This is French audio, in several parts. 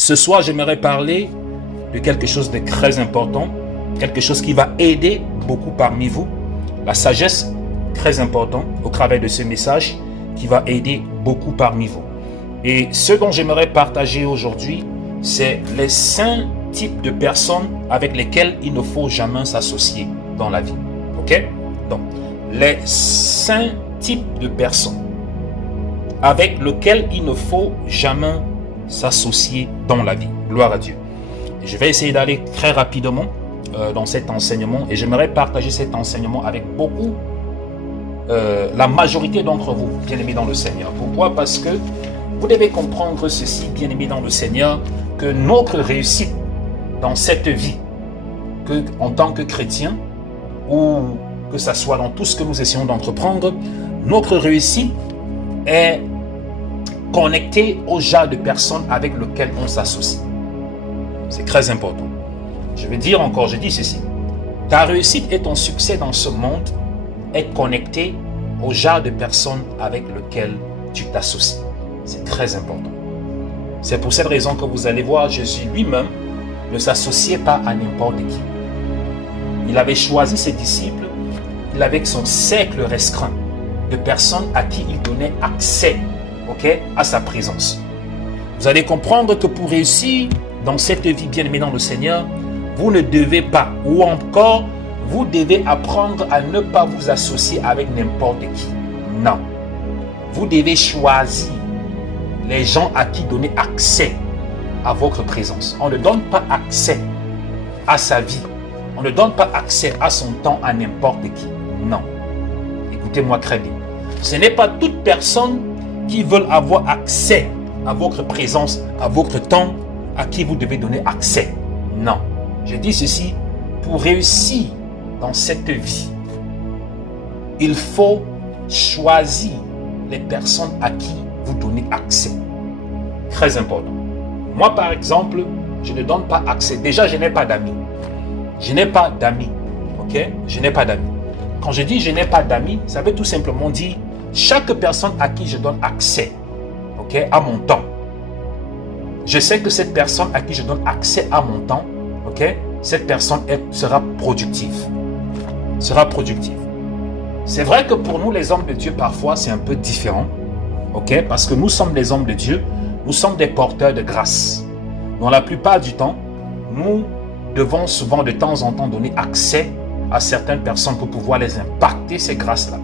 Ce soir, j'aimerais parler de quelque chose de très important, quelque chose qui va aider beaucoup parmi vous. La sagesse, très important au travers de ce message, qui va aider beaucoup parmi vous. Et ce dont j'aimerais partager aujourd'hui, c'est les 5 types de personnes avec lesquelles il ne faut jamais s'associer dans la vie. Ok? Donc, les 5 types de personnes avec lesquelles il ne faut jamais s'associer dans la vie. Gloire à Dieu. Je vais essayer d'aller très rapidement dans cet enseignement et j'aimerais partager cet enseignement avec beaucoup, la majorité d'entre vous, bien-aimés dans le Seigneur. Pourquoi? Parce que vous devez comprendre ceci, bien-aimés dans le Seigneur, que notre réussite dans cette vie, que en tant que chrétien, ou que ce soit dans tout ce que nous essayons d'entreprendre, notre réussite est connectée au genre de personnes avec lesquelles on s'associe. C'est très important. Je vais dire encore, je dis ceci. Ta réussite et ton succès dans ce monde est connecté au genre de personnes avec lesquelles tu t'associes. C'est très important. C'est pour cette raison que vous allez voir, Jésus lui-même ne s'associait pas à n'importe qui. Il avait choisi ses disciples, il avait son cercle restreint de personnes à qui il donnait accès, à sa présence. Vous allez comprendre que pour réussir dans cette vie bien-aimée dans le Seigneur, vous ne devez pas, ou encore, vous devez apprendre à ne pas vous associer avec n'importe qui. Non. Vous devez choisir les gens à qui donner accès à votre présence. On ne donne pas accès à sa vie. On ne donne pas accès à son temps à n'importe qui. Non. Écoutez-moi très bien. Ce n'est pas toute personne qui veut avoir accès à votre présence, à votre temps, à qui vous devez donner accès. Non. Je dis ceci, pour réussir dans cette vie, il faut choisir les personnes à qui vous donnez accès. Très important. Moi, par exemple, je ne donne pas accès. Déjà, je n'ai pas d'amis. Je n'ai pas d'amis. Je n'ai pas d'amis. Quand je dis je n'ai pas d'amis, ça veut tout simplement dire chaque personne à qui je donne accès, à mon temps. Je sais que cette personne à qui je donne accès à mon temps, cette personne sera productive. Sera productive. C'est vrai que pour nous, les hommes de Dieu, parfois, c'est un peu différent. Parce que nous sommes les hommes de Dieu, nous sommes des porteurs de grâce. Dans la plupart du temps, nous devons souvent de temps en temps donner accès à certaines personnes pour pouvoir les impacter, ces grâces-là.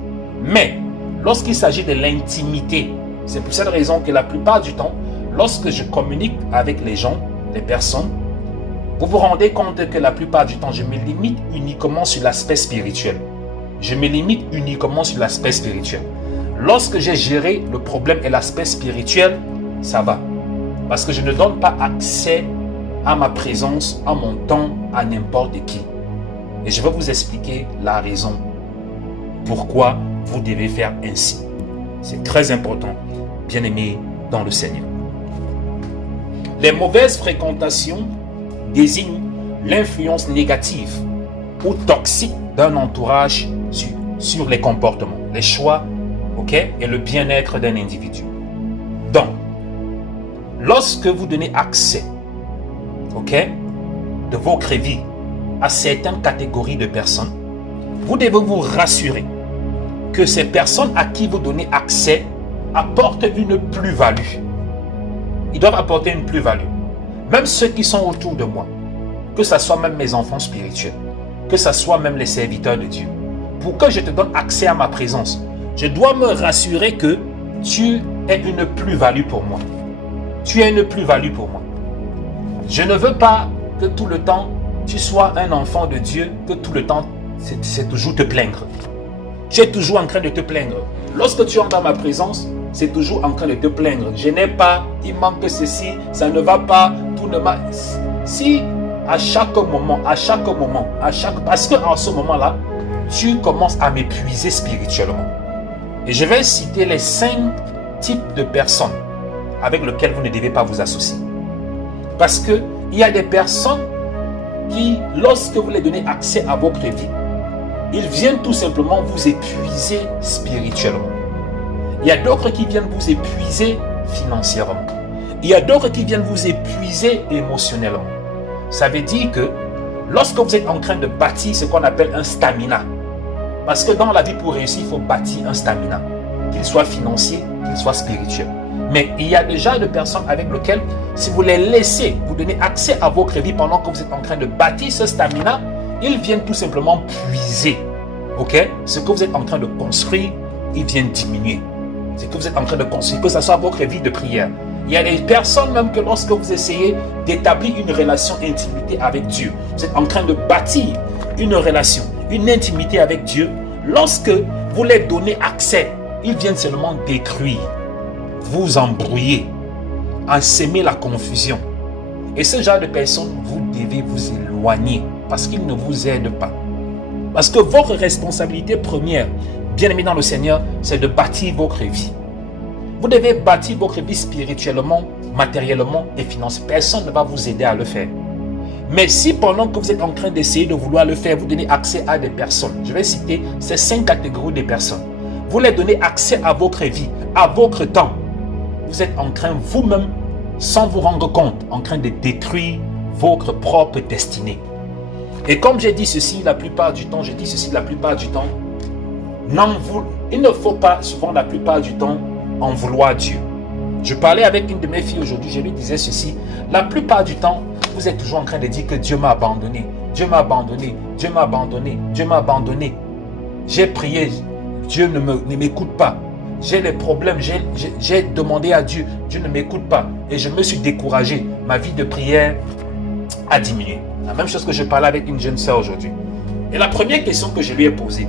Mais, lorsqu'il s'agit de l'intimité, c'est pour cette raison que la plupart du temps, lorsque je communique avec les gens, les personnes, vous vous rendez compte que la plupart du temps, je me limite uniquement sur l'aspect spirituel. Je me limite uniquement sur l'aspect spirituel. Lorsque j'ai géré le problème et l'aspect spirituel, ça va. Parce que je ne donne pas accès à ma présence, à mon temps, à n'importe qui. Et je vais vous expliquer la raison pourquoi vous devez faire ainsi. C'est très important, bien-aimés dans le Seigneur. Les mauvaises fréquentations désignent l'influence négative ou toxique d'un entourage sur les comportements, les choix, et le bien-être d'un individu. Donc, lorsque vous donnez accès, de votre vie à certaines catégories de personnes, vous devez vous rassurer que ces personnes à qui vous donnez accès apportent une plus-value. Ils doivent apporter une plus-value. Même ceux qui sont autour de moi, que ce soit même mes enfants spirituels, que ce soit même les serviteurs de Dieu. Pour que je te donne accès à ma présence, je dois me rassurer que tu es une plus-value pour moi. Tu es une plus-value pour moi. Je ne veux pas que tout le temps tu sois un enfant de Dieu, que tout le temps c'est toujours te plaindre. Tu es toujours en train de te plaindre. Lorsque tu entres dans ma présence, c'est toujours en train de te plaindre. Je n'ai pas, il manque ceci, ça ne va pas, tout ne va. Si à chaque moment, parce qu'en ce moment-là, tu commences à m'épuiser spirituellement. Et je vais citer les 5 types de personnes avec lesquelles vous ne devez pas vous associer. Parce qu'il y a des personnes qui, lorsque vous les donnez accès à votre vie, ils viennent tout simplement vous épuiser spirituellement. Il y a d'autres qui viennent vous épuiser financièrement. Il y a d'autres qui viennent vous épuiser émotionnellement. Ça veut dire que lorsque vous êtes en train de bâtir ce qu'on appelle un stamina, parce que dans la vie pour réussir, il faut bâtir un stamina, qu'il soit financier, qu'il soit spirituel. Mais il y a déjà des personnes avec lesquelles, si vous les laissez, vous donnez accès à votre vie pendant que vous êtes en train de bâtir ce stamina, ils viennent tout simplement puiser. Ok? Ce que vous êtes en train de construire, ils viennent diminuer. Ce que vous êtes en train de construire, que ce soit votre vie de prière. Il y a des personnes même que lorsque vous essayez d'établir une relation intimité avec Dieu, vous êtes en train de bâtir une relation, une intimité avec Dieu. Lorsque vous les donnez accès, ils viennent seulement détruire, vous embrouiller, semer la confusion. Et ce genre de personnes, vous devez vous éloigner parce qu'ils ne vous aident pas. Parce que votre responsabilité première, bien aimé dans le Seigneur, c'est de bâtir votre vie. Vous devez bâtir votre vie spirituellement, matériellement et financièrement. Personne ne va vous aider à le faire. Mais si pendant que vous êtes en train d'essayer de vouloir le faire, vous donnez accès à des personnes, je vais citer ces 5 catégories de personnes. Vous les donnez accès à votre vie, à votre temps. Vous êtes en train vous-même, sans vous rendre compte, en train de détruire votre propre destinée. Et comme j'ai dit ceci la plupart du temps, il ne faut pas souvent la plupart du temps en vouloir Dieu. Je parlais avec une de mes filles aujourd'hui, je lui disais ceci, la plupart du temps, vous êtes toujours en train de dire que Dieu m'a abandonné, Dieu m'a abandonné, Dieu m'a abandonné, Dieu m'a abandonné. J'ai prié, Dieu ne m'écoute pas. J'ai les problèmes, j'ai demandé à Dieu, Dieu ne m'écoute pas. Et je me suis découragé, ma vie de prière a diminué. La même chose que je parlais avec une jeune sœur aujourd'hui. Et la première question que je lui ai posée,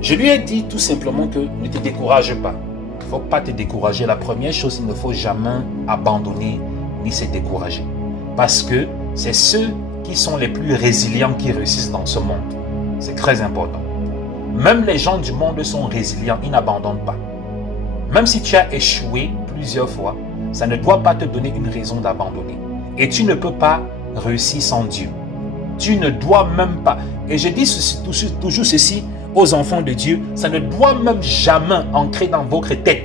je lui ai dit tout simplement que ne te décourage pas. Il ne faut pas te décourager. La première chose, il ne faut jamais abandonner ni se décourager. Parce que c'est ceux qui sont les plus résilients qui réussissent dans ce monde. C'est très important. Même les gens du monde sont résilients, ils n'abandonnent pas. Même si tu as échoué plusieurs fois, ça ne doit pas te donner une raison d'abandonner. Et tu ne peux pas réussir sans Dieu. Tu ne dois même pas. Et je dis toujours ceci aux enfants de Dieu, ça ne doit même jamais entrer dans votre tête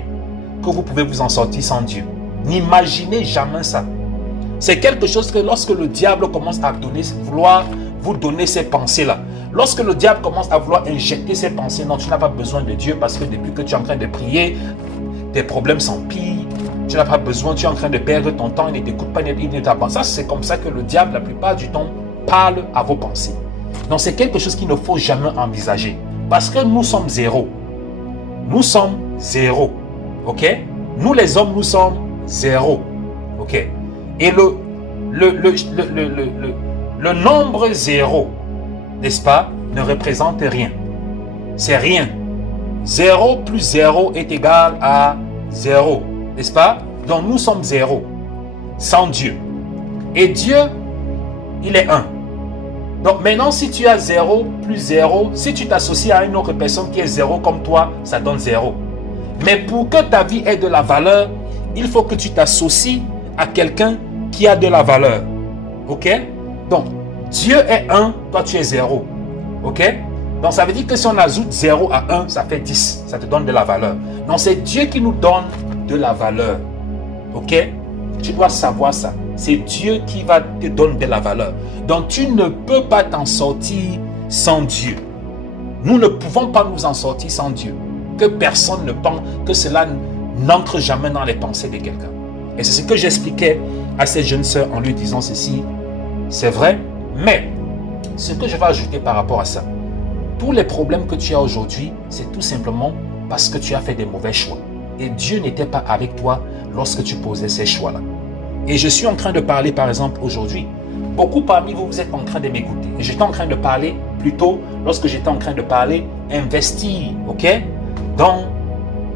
que vous pouvez vous en sortir sans Dieu. N'imaginez jamais ça. C'est quelque chose que lorsque le diable commence à vouloir vous donner ces pensées-là, lorsque le diable commence à vouloir injecter ces pensées, non, tu n'as pas besoin de Dieu parce que depuis que tu es en train de prier, tes problèmes s'empirent, tu n'as pas besoin, tu es en train de perdre ton temps, il ne t'écoute pas, il ne t'abandonne. Ça, c'est comme ça que le diable, la plupart du temps, parle à vos pensées. Donc, c'est quelque chose qu'il ne faut jamais envisager. Parce que nous sommes zéro. Nous sommes zéro. Ok? Nous, les hommes, nous sommes zéro. Ok? Et le nombre zéro, n'est-ce pas, ne représente rien. C'est rien. 0 plus 0 est égal à 0. N'est-ce pas? Donc nous sommes zéro. Sans Dieu. Et Dieu, il est 1. Donc maintenant, si tu as 0 plus 0, si tu t'associes à une autre personne qui est 0 comme toi, ça donne 0. Mais pour que ta vie ait de la valeur, il faut que tu t'associes à quelqu'un qui a de la valeur. Ok? Donc, Dieu est 1, toi tu es 0. Ok? Donc ça veut dire que si on ajoute 0 à 1, ça fait 10. Ça te donne de la valeur. Donc c'est Dieu qui nous donne de la valeur. Ok? Tu dois savoir ça. C'est Dieu qui va te donner de la valeur. Donc tu ne peux pas t'en sortir sans Dieu. Nous ne pouvons pas nous en sortir sans Dieu. Que personne ne pense, que cela n'entre jamais dans les pensées de quelqu'un. Et c'est ce que j'expliquais à cette jeune sœur en lui disant ceci. C'est vrai, mais ce que je vais ajouter par rapport à ça, tous les problèmes que tu as aujourd'hui, c'est tout simplement parce que tu as fait des mauvais choix. Et Dieu n'était pas avec toi lorsque tu posais ces choix-là. Et je suis en train de parler, par exemple, aujourd'hui. Beaucoup parmi vous, vous êtes en train de m'écouter. Et j'étais en train de parler, plutôt, lorsque j'étais en train de parler, investir, ok, dans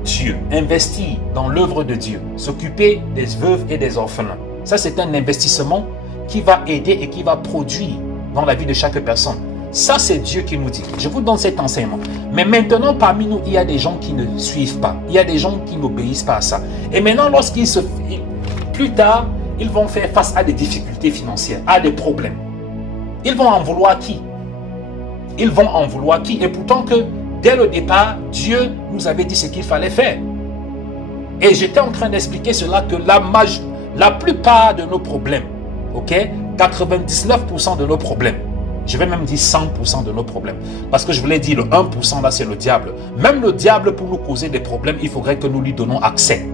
Dieu. Investir dans l'œuvre de Dieu. S'occuper des veuves et des orphelins. Ça, c'est un investissement qui va aider et qui va produire dans la vie de chaque personne. Ça, c'est Dieu qui nous dit. Je vous donne cet enseignement. Mais maintenant, parmi nous, il y a des gens qui ne suivent pas. Il y a des gens qui n'obéissent pas à ça. Et maintenant, plus tard, ils vont faire face à des difficultés financières, à des problèmes. Ils vont en vouloir qui? Ils vont en vouloir qui? Et pourtant que, dès le départ, Dieu nous avait dit ce qu'il fallait faire. Et j'étais en train d'expliquer cela, que la plupart de nos problèmes, ok, 99% de nos problèmes, je vais même dire 100% de nos problèmes. Parce que je voulais dire le 1% là, c'est le diable. Même le diable, pour nous causer des problèmes, il faudrait que nous lui donnons accès.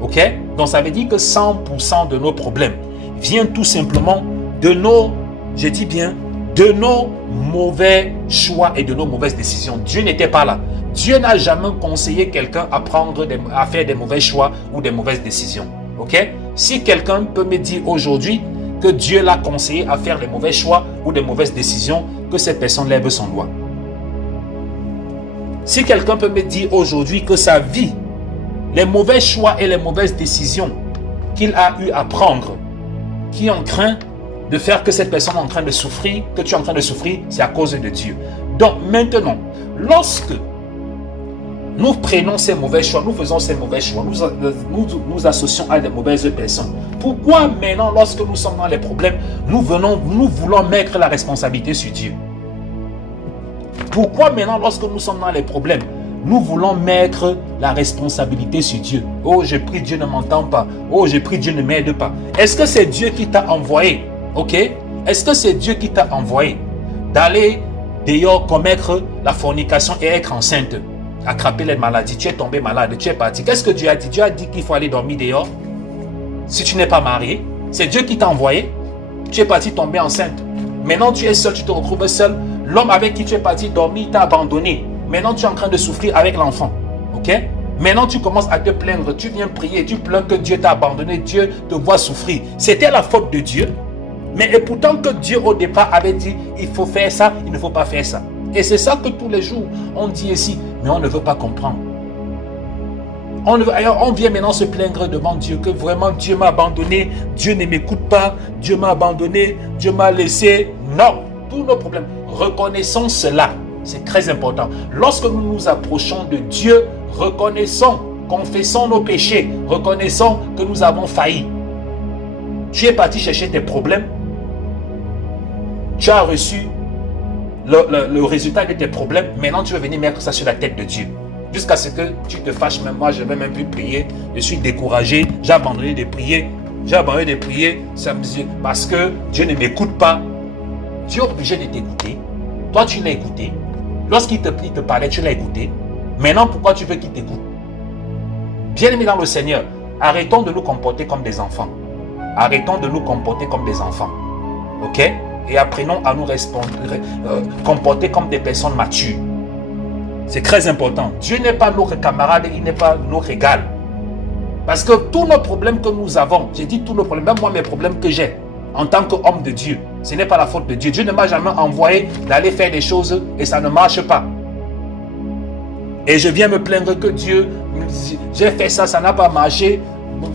Ok? Donc ça veut dire que 100% de nos problèmes viennent tout simplement de nos, je dis bien, de nos mauvais choix et de nos mauvaises décisions. Dieu n'était pas là. Dieu n'a jamais conseillé quelqu'un à faire des mauvais choix ou des mauvaises décisions. Ok? Si quelqu'un peut me dire aujourd'hui que Dieu l'a conseillé à faire des mauvais choix ou des mauvaises décisions, que cette personne lève son doigt. Si quelqu'un peut me dire aujourd'hui que sa vie, les mauvais choix et les mauvaises décisions qu'il a eu à prendre, qui est en train de faire que cette personne est en train de souffrir, que tu es en train de souffrir, c'est à cause de Dieu. Donc maintenant, lorsque nous prenons ces mauvais choix, nous faisons ces mauvais choix, nous associons à des mauvaises personnes. Pourquoi maintenant, lorsque nous sommes dans les problèmes, nous voulons mettre la responsabilité sur Dieu? Pourquoi maintenant, lorsque nous sommes dans les problèmes, nous voulons mettre la responsabilité sur Dieu? Oh, j'ai pris, Dieu ne m'entend pas. Oh, j'ai pris, Dieu ne m'aide pas. Est-ce que c'est Dieu qui t'a envoyé? Ok? Est-ce que c'est Dieu qui t'a envoyé d'aller dehors commettre la fornication et être enceinte? Attraper les maladies, tu es tombé malade, tu es parti. Qu'est-ce que Dieu a dit? Dieu a dit qu'il faut aller dormir dehors. Si tu n'es pas marié, c'est Dieu qui t'a envoyé. Tu es parti tomber enceinte. Maintenant tu es seul, tu te retrouves seul. L'homme avec qui tu es parti dormir t'a abandonné. Maintenant tu es en train de souffrir avec l'enfant. Ok? Maintenant tu commences à te plaindre, tu viens prier, tu plains que Dieu t'a abandonné, Dieu te voit souffrir. C'était la faute de Dieu. Mais et pourtant que Dieu au départ avait dit, il faut faire ça, il ne faut pas faire ça. Et c'est ça que tous les jours, on dit ici, mais on ne veut pas comprendre. On vient maintenant se plaindre devant Dieu que vraiment Dieu m'a abandonné, Dieu ne m'écoute pas, Dieu m'a abandonné, Dieu m'a laissé. Non, tous nos problèmes. Reconnaissons cela, c'est très important. Lorsque nous nous approchons de Dieu, reconnaissons, confessons nos péchés, reconnaissons que nous avons failli. Tu es parti chercher tes problèmes, tu as reçu le résultat de tes problèmes, maintenant tu veux venir mettre ça sur la tête de Dieu. Jusqu'à ce que tu te fâches, même moi je ne vais même plus prier, je suis découragé, j'ai abandonné de prier, parce que Dieu ne m'écoute pas. Dieu est obligé de t'écouter. Toi tu l'as écouté, lorsqu'il te parlait, tu l'as écouté. Maintenant pourquoi tu veux qu'il t'écoute? Bien-aimés dans le Seigneur, arrêtons de nous comporter comme des enfants. Arrêtons de nous comporter comme des enfants. Ok? Et apprenons à nous comporter comme des personnes matures. C'est très important. Dieu n'est pas notre camarade, il n'est pas notre égal. Parce que tous nos problèmes que nous avons, j'ai dit tous nos problèmes, même moi mes problèmes que j'ai en tant qu'homme de Dieu, ce n'est pas la faute de Dieu. Dieu ne m'a jamais envoyé d'aller faire des choses et ça ne marche pas. Et je viens me plaindre que Dieu, j'ai fait ça, ça n'a pas marché.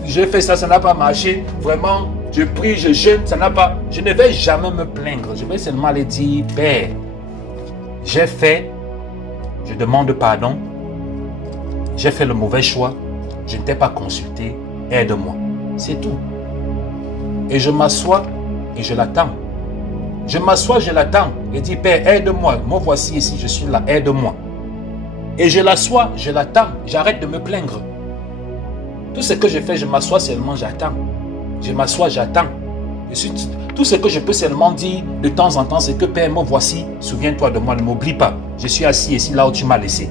J'ai fait ça, ça n'a pas marché. Vraiment, je prie, je jeûne, ça n'a pas... Je ne vais jamais me plaindre. Je vais seulement aller dire, Père, j'ai fait, je demande pardon. J'ai fait le mauvais choix. Je ne t'ai pas consulté. Aide-moi. C'est tout. Et je m'assois et je l'attends. Je m'assois, je l'attends. Et dis, Père, aide-moi. Moi, voici ici, je suis là, aide-moi. Et je l'assois, je l'attends. J'arrête de me plaindre. Tout ce que je fais, je m'assois seulement, j'attends. Je m'assois, j'attends. Tout ce que je peux seulement dire de temps en temps, c'est que Père, me voici, souviens-toi de moi, ne m'oublie pas. Je suis assis ici, là où tu m'as laissé.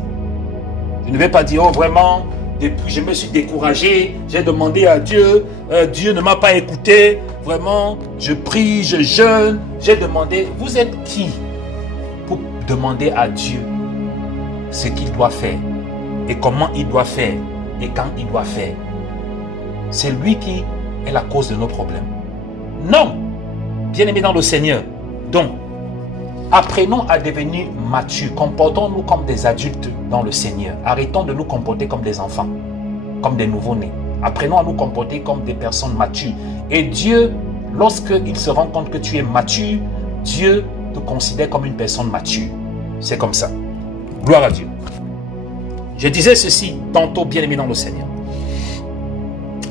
Je ne vais pas dire, oh vraiment, depuis je me suis découragé, j'ai demandé à Dieu, Dieu ne m'a pas écouté, vraiment, je prie, je jeûne, j'ai demandé. Vous êtes qui pour demander à Dieu ce qu'il doit faire et comment il doit faire et quand il doit faire? C'est lui qui est la cause de nos problèmes. Non, bien-aimés dans le Seigneur. Donc, apprenons à devenir matures. Comportons-nous comme des adultes dans le Seigneur. Arrêtons de nous comporter comme des enfants, comme des nouveau-nés. Apprenons à nous comporter comme des personnes matures. Et Dieu, lorsqu'il se rend compte que tu es mature, Dieu te considère comme une personne mature. C'est comme ça. Gloire à Dieu. Je disais ceci tantôt, bien-aimés dans le Seigneur.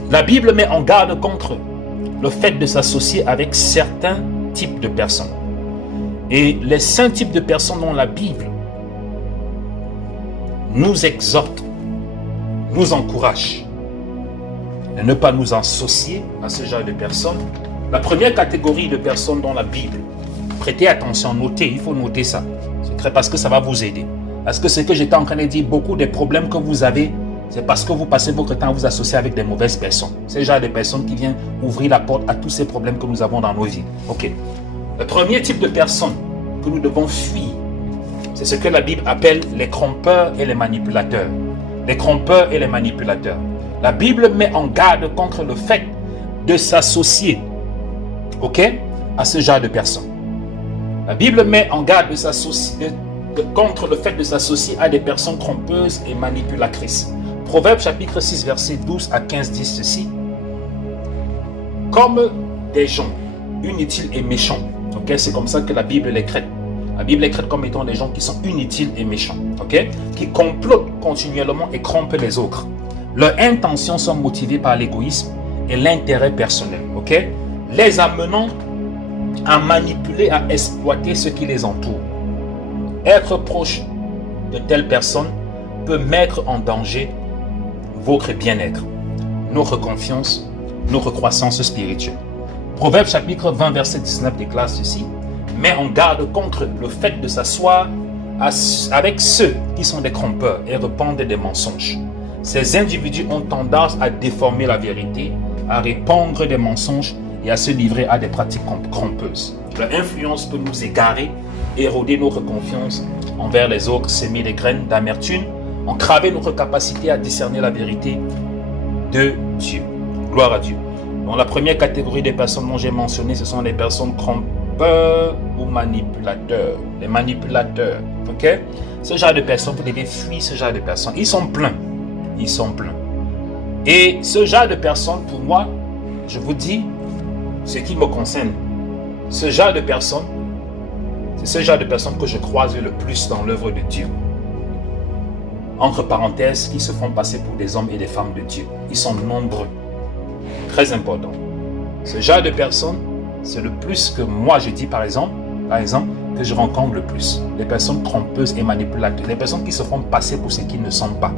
La Bible met en garde contre le fait de s'associer avec certains types de personnes. Et les 5 types de personnes dans la Bible nous exhortent, nous encouragent de ne pas nous associer à ce genre de personnes. La première catégorie de personnes dans la Bible, prêtez attention, notez, il faut noter ça. C'est parce que ça va vous aider. Parce que ce que j'étais en train de dire, beaucoup des problèmes que vous avez, c'est parce que vous passez votre temps à vous associer avec des mauvaises personnes. C'est le genre de personnes qui viennent ouvrir la porte à tous ces problèmes que nous avons dans nos vies. Ok. Le premier type de personnes que nous devons fuir, c'est ce que la Bible appelle les trompeurs et les manipulateurs. Les trompeurs et les manipulateurs. La Bible met en garde contre le fait de s'associer, ok, à ce genre de personnes. La Bible met en garde contre le fait de s'associer à des personnes trompeuses et manipulatrices. Proverbe chapitre 6, verset 12 à 15 dit ceci. Comme des gens inutiles et méchants. Okay? C'est comme ça que la Bible les traite. La Bible les traite comme étant des gens qui sont inutiles et méchants. Okay? Qui complotent continuellement et trompent les autres. Leurs intentions sont motivées par l'égoïsme et l'intérêt personnel. Okay? Les amenant à manipuler, à exploiter ce qui les entoure. Être proche de telles personnes peut mettre en danger votre bien-être, notre confiance, notre croissance spirituelle. Proverbe chapitre 20 verset 19 déclare ceci. Met en garde contre le fait de s'asseoir avec ceux qui sont des trompeurs et répandent des mensonges. Ces individus ont tendance à déformer la vérité, à répandre des mensonges et à se livrer à des pratiques trompeuses. Leur influence peut nous égarer, éroder notre confiance envers les autres, semer des graines d'amertume, entraver notre capacité à discerner la vérité de Dieu. Gloire à Dieu. Donc la première catégorie des personnes dont j'ai mentionné, ce sont les personnes trompeurs ou manipulateurs. Les manipulateurs. Ok? Ce genre de personnes, vous devez fuir ce genre de personnes. Ils sont pleins. Ils sont pleins. Et ce genre de personnes, pour moi, je vous dis, ce qui me concerne, ce genre de personnes, c'est ce genre de personnes que je croise le plus dans l'œuvre de Dieu. Entre parenthèses, qui se font passer pour des hommes et des femmes de Dieu. Ils sont nombreux. Très important. Ce genre de personnes, c'est le plus que moi je dis par exemple, que je rencontre le plus. Les personnes trompeuses et manipulateurs. Les personnes qui se font passer pour ce qu'ils ne sont pas.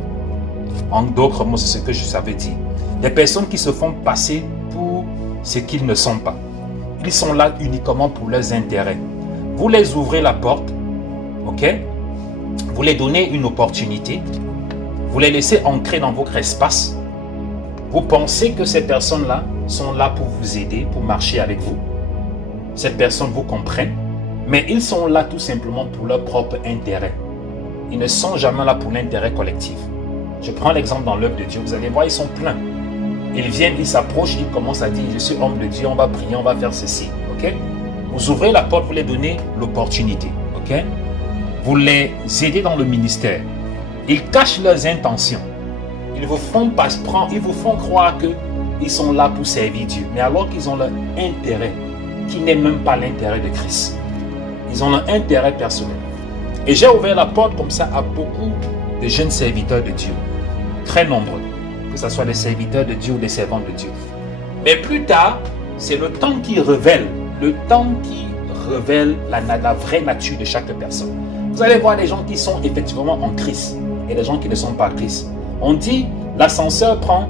En d'autres mots, c'est ce que je savais dire. Des personnes qui se font passer pour ce qu'ils ne sont pas. Ils sont là uniquement pour leurs intérêts. Vous les ouvrez la porte, ok? Vous les donnez une opportunité. Vous les laissez entrer dans votre espace. Vous pensez que ces personnes-là sont là pour vous aider, pour marcher avec vous. Ces personnes vous comprennent, mais ils sont là tout simplement pour leur propre intérêt. Ils ne sont jamais là pour l'intérêt collectif. Je prends l'exemple dans l'œuvre de Dieu. Vous allez voir, ils sont pleins. Ils viennent, ils s'approchent, ils commencent à dire « Je suis homme de Dieu, on va prier, on va faire ceci. » Ok? Vous ouvrez la porte, vous les donnez l'opportunité. Ok? Vous les aidez dans le ministère. Ils cachent leurs intentions. Ils vous font croire qu'ils sont là pour servir Dieu. Mais alors qu'ils ont leur intérêt, qui n'est même pas l'intérêt de Christ. Ils ont leur intérêt personnel. Et j'ai ouvert la porte comme ça à beaucoup de jeunes serviteurs de Dieu. Très nombreux. Que ce soit des serviteurs de Dieu ou des servants de Dieu. Mais plus tard, c'est le temps qui révèle. Le temps qui révèle la vraie nature de chaque personne. Vous allez voir des gens qui sont effectivement en Christ et des gens qui ne sont pas en Christ. On dit l'ascenseur prend,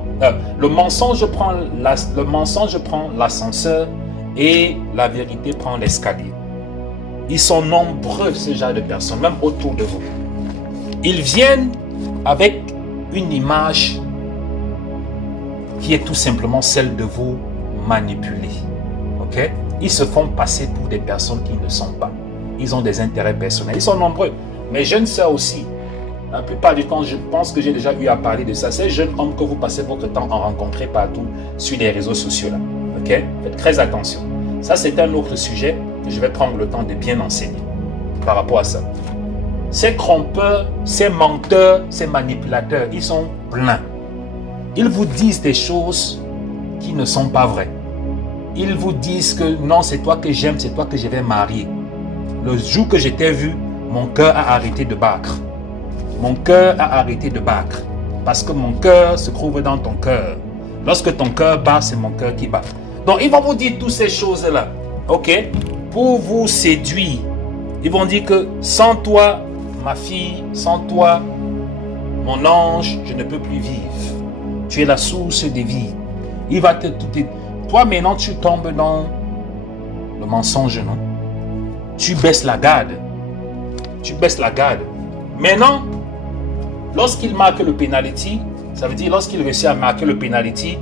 le mensonge prend l'ascenseur et la vérité prend l'escalier. Ils sont nombreux, ce genre de personnes, même autour de vous. Ils viennent avec une image qui est tout simplement celle de vous manipuler. Ok? Ils se font passer pour des personnes qui ne sont pas. Ils ont des intérêts personnels. Ils sont nombreux. Mes jeunes sœurs aussi. La plupart du temps, je pense que j'ai déjà eu à parler de ça. Ces jeunes hommes que vous passez votre temps à rencontrer partout sur les réseaux sociaux là. Ok? Faites très attention. Ça, c'est un autre sujet que je vais prendre le temps de bien enseigner par rapport à ça. Ces trompeurs, ces menteurs, ces manipulateurs, ils sont pleins. Ils vous disent des choses qui ne sont pas vraies. Ils vous disent que non, c'est toi que j'aime, c'est toi que je vais marier. Le jour que je t'ai vu, mon cœur a arrêté de battre. Mon cœur a arrêté de battre. Parce que mon cœur se trouve dans ton cœur. Lorsque ton cœur bat, c'est mon cœur qui bat. Donc, ils vont vous dire toutes ces choses-là. Ok? Pour vous séduire. Ils vont dire que sans toi, ma fille, sans toi, mon ange, je ne peux plus vivre. Tu es la source de vie. Il va Toi, maintenant, tu tombes dans le mensonge, non? Tu baisses la garde. Tu baisses la garde. Maintenant, lorsqu'il marque le penalty, ça veut dire lorsqu'il réussit à marquer le penalty,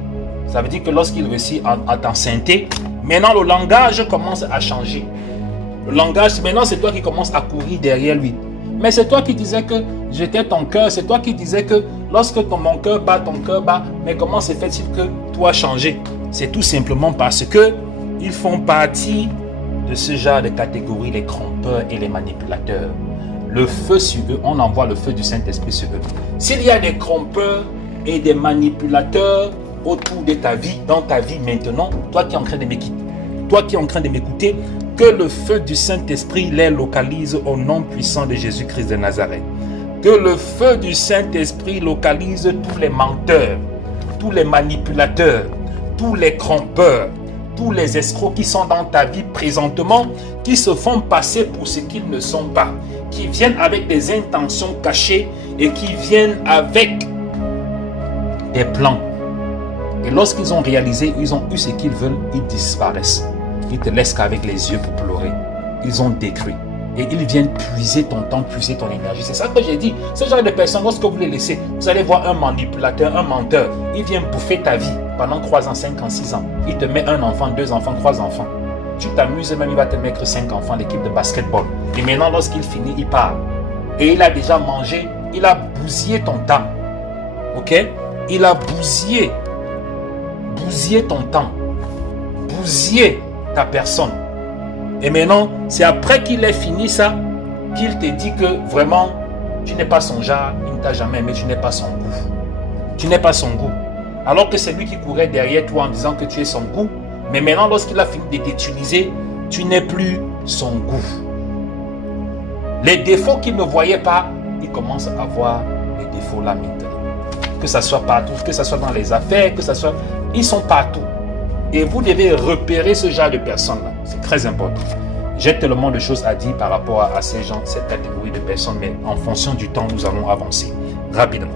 ça veut dire que lorsqu'il réussit à t'enceinte, maintenant le langage commence à changer. Le langage, maintenant c'est toi qui commences à courir derrière lui. Mais c'est toi qui disais que j'étais ton cœur, c'est toi qui disais que lorsque mon cœur bat, ton cœur bat. Mais comment se fait-il que toi changé? C'est tout simplement parce que ils font partie de ce genre de catégorie, les trompeurs et les manipulateurs. Le feu sur eux, on envoie le feu du Saint-Esprit sur eux. S'il y a des trompeurs et des manipulateurs autour de ta vie, dans ta vie maintenant, toi qui es en train de m'écouter, que le feu du Saint-Esprit les localise au nom puissant de Jésus-Christ de Nazareth. Que le feu du Saint-Esprit localise tous les menteurs, tous les manipulateurs, tous les trompeurs, tous les escrocs qui sont dans ta vie présentement, qui se font passer pour ce qu'ils ne sont pas, qui viennent avec des intentions cachées et qui viennent avec des plans. Et lorsqu'ils ont réalisé, ils ont eu ce qu'ils veulent, ils disparaissent. Ils te laissent qu'avec les yeux pour pleurer. Ils ont détruit. Et ils viennent puiser ton temps, puiser ton énergie. C'est ça que j'ai dit. Ce genre de personnes, lorsque vous les laissez, vous allez voir un manipulateur, un menteur. Il vient bouffer ta vie pendant 3 ans, 5 ans, 6 ans. Il te met 1 enfant, 2 enfants, 3 enfants. Tu t'amuses même, il va te mettre 5 enfants, l'équipe de basketball. Et maintenant, lorsqu'il finit, il part. Et il a déjà mangé, il a bousillé ton temps. Ok? Il a bousillé ton temps. Bousillé ta personne. Et maintenant, c'est après qu'il ait fini ça, qu'il te dit que vraiment, tu n'es pas son genre, il ne t'a jamais aimé, tu n'es pas son goût. Tu n'es pas son goût. Alors que c'est lui qui courait derrière toi en disant que tu es son goût. Mais maintenant, lorsqu'il a fini de t'utiliser, tu n'es plus son goût. Les défauts qu'il ne voyait pas, il commence à voir les défauts là maintenant. Que ça soit partout, que ça soit dans les affaires, que ça soit... Ils sont partout. Et vous devez repérer ce genre de personnes-là. C'est très important. J'ai tellement de choses à dire par rapport à ces gens, cette catégorie de personnes, mais en fonction du temps, nous allons avancer rapidement.